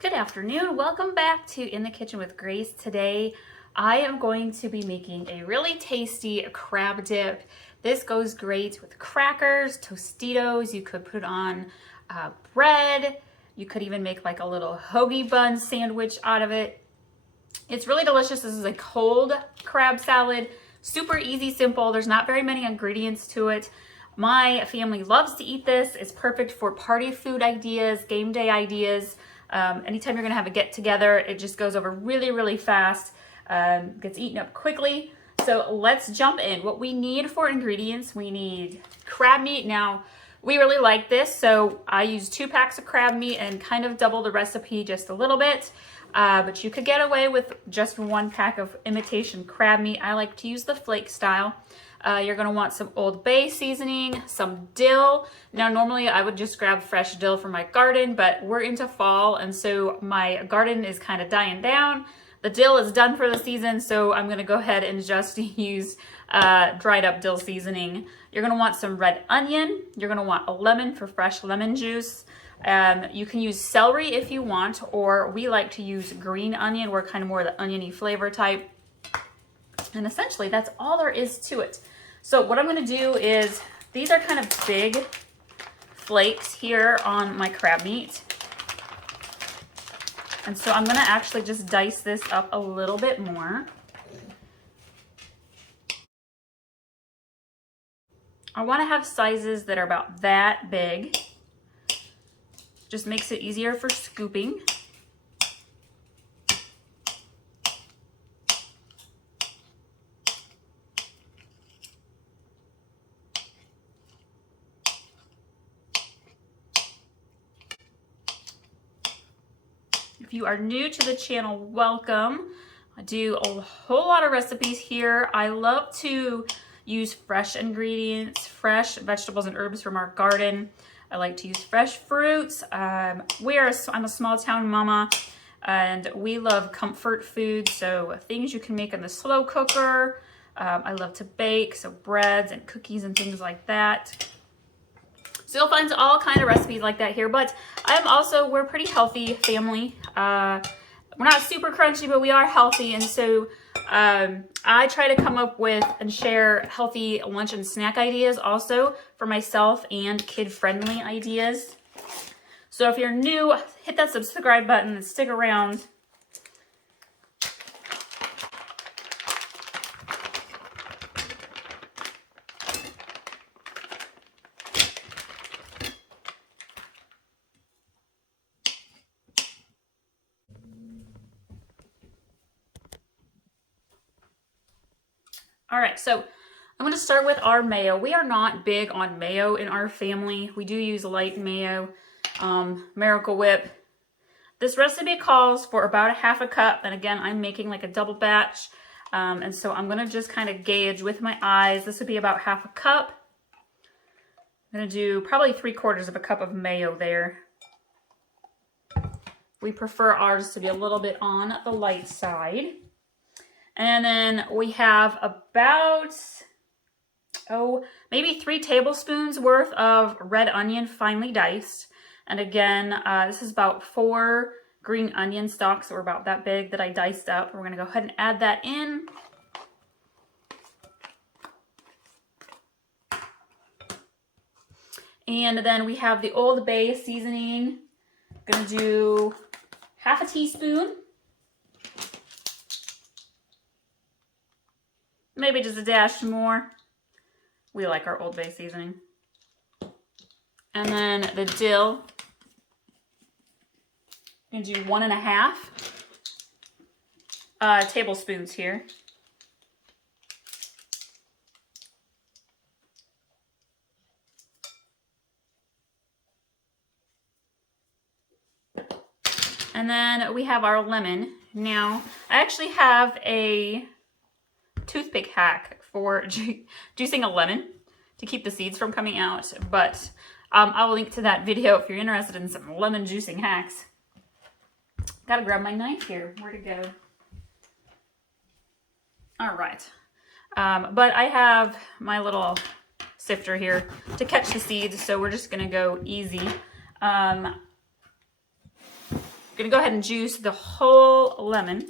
Good afternoon. Welcome back to In the Kitchen with Grace. Today I am going to be making a really tasty crab dip. This goes great with crackers, Tostitos. You could put it on bread. You could even make like a little hoagie bun sandwich out of it. It's really delicious. This is a cold crab salad. Super easy, simple. There's not very many ingredients to it. My family loves to eat this. It's perfect for party food ideas, game day ideas. Anytime you're gonna have a get together, it just goes over really, really fast, gets eaten up quickly. So let's jump in. What we need for ingredients, we need crab meat. Now, we really like this, so I use 2 packs of crab meat and kind of double the recipe just a little bit. But you could get away with just 1 pack of imitation crab meat. I like to use the flake style. You're gonna want some Old Bay seasoning, some dill. Now, normally I would just grab fresh dill from my garden, but we're into fall, and so my garden is kind of dying down. The dill is done for the season, so I'm gonna go ahead and just use dried up dill seasoning. You're gonna want some red onion. You're gonna want a lemon for fresh lemon juice. You can use celery if you want, or we like to use green onion. We're kind of more the oniony flavor type. And essentially that's all there is to it. So what I'm gonna do is, these are kind of big flakes here on my crab meat. And so I'm gonna actually just dice this up a little bit more. I wanna have sizes that are about that big. Just makes it easier for scooping. If you are new to the channel, welcome. I do a whole lot of recipes here. I love to use fresh ingredients, fresh vegetables and herbs from our garden. I like to use fresh fruits. I'm a small town mama, and we love comfort food, so things you can make in the slow cooker. I love to bake, so breads and cookies and things like that. So you'll find all kind of recipes like that here, but we're a pretty healthy family. We're not super crunchy, but we are healthy, and so I try to come up with and share healthy lunch and snack ideas also for myself, and kid-friendly ideas. So if you're new, hit that subscribe button and stick around. All right, so I'm gonna start with our mayo. We are not big on mayo in our family. We do use light mayo, Miracle Whip. This recipe calls for about 1/2 cup, and again, I'm making like a double batch, and so I'm gonna just kind of gauge with my eyes. This would be about 1/2 cup. I'm gonna do probably 3/4 of a cup of mayo there. We prefer ours to be a little bit on the light side. And then we have about, maybe 3 tablespoons worth of red onion finely diced. And again, this is about 4 green onion stalks that were about that big that I diced up. We're gonna go ahead and add that in. And then we have the Old Bay seasoning. Gonna do 1/2 teaspoon. Maybe just a dash more. We like our Old Bay seasoning. And then the dill. I'm gonna do 1.5 tablespoons here. And then we have our lemon. Now, I actually have a toothpick hack for juicing a lemon to keep the seeds from coming out, but I'll link to that video if you're interested in some lemon juicing hacks. Gotta grab my knife here. Where'd it go? All right. But I have my little sifter here to catch the seeds, so we're just gonna go easy. I'm gonna go ahead and juice the whole lemon.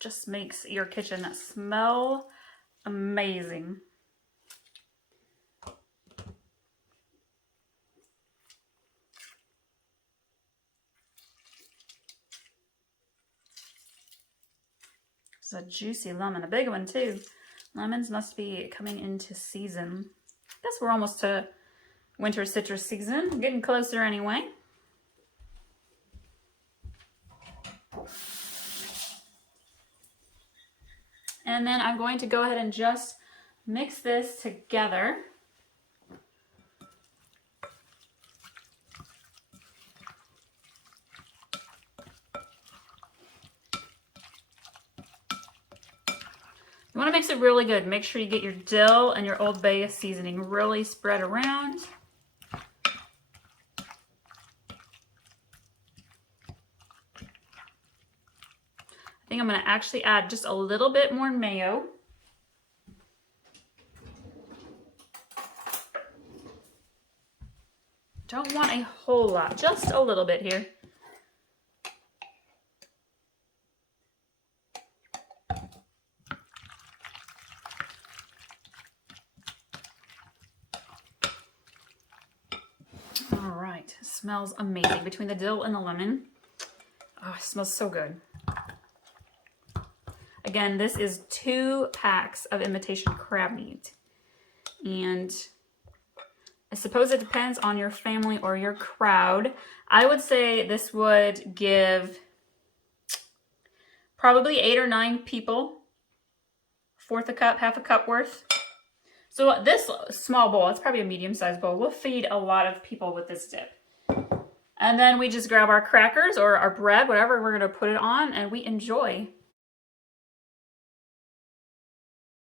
Just makes your kitchen smell amazing. It's a juicy lemon, a big one too. Lemons must be coming into season. I guess we're almost to winter citrus season. Getting closer anyway. And then I'm going to go ahead and just mix this together. You want to mix it really good. Make sure you get your dill and your Old Bay seasoning really spread around. I think I'm going to actually add just a little bit more mayo. Don't want a whole lot, just a little bit here. All right, it smells amazing between the dill and the lemon. Oh, it smells so good. Again, this is 2 packs of imitation crab meat. And I suppose it depends on your family or your crowd. I would say this would give probably 8 or 9 people, 1/4 a cup, 1/2 a cup worth. So this small bowl, it's probably a medium-sized bowl, will feed a lot of people with this dip. And then we just grab our crackers or our bread, whatever we're gonna put it on, and we enjoy.